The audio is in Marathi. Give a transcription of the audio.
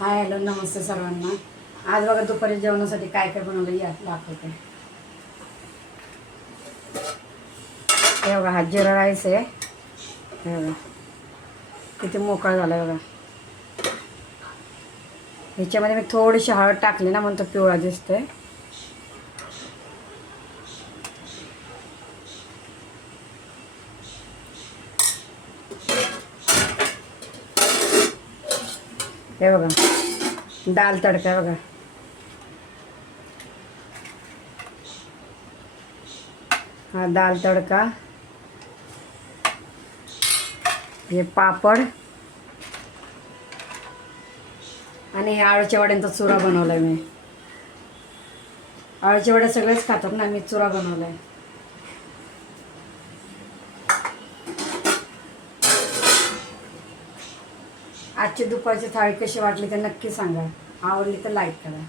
हाय हॅलो नमस्ते सर्वांना. आज बघा दुपारी जेवणासाठी काय काय बनवलं या दाखवते. हे बघा हा जिरा राईस आहे. हे बघा किती मोकळा झाला आहे बघा. ह्याच्यामध्ये मी थोडीशी हळद टाकली ना म्हणून तो पिवळा दिसतोय. हे बघा दाल तडका बघा. हा दाल तडका, हे पापड आणि हे आळूच्या वड्यांचा चुरा बनवलाय मी. आळूच्या वड्या सगळेच खातात ना, मी चुरा बनवलाय. आजची दुपारची थाळी कशी वाटली ते नक्की सांगा. आवडली तर लाईक करा.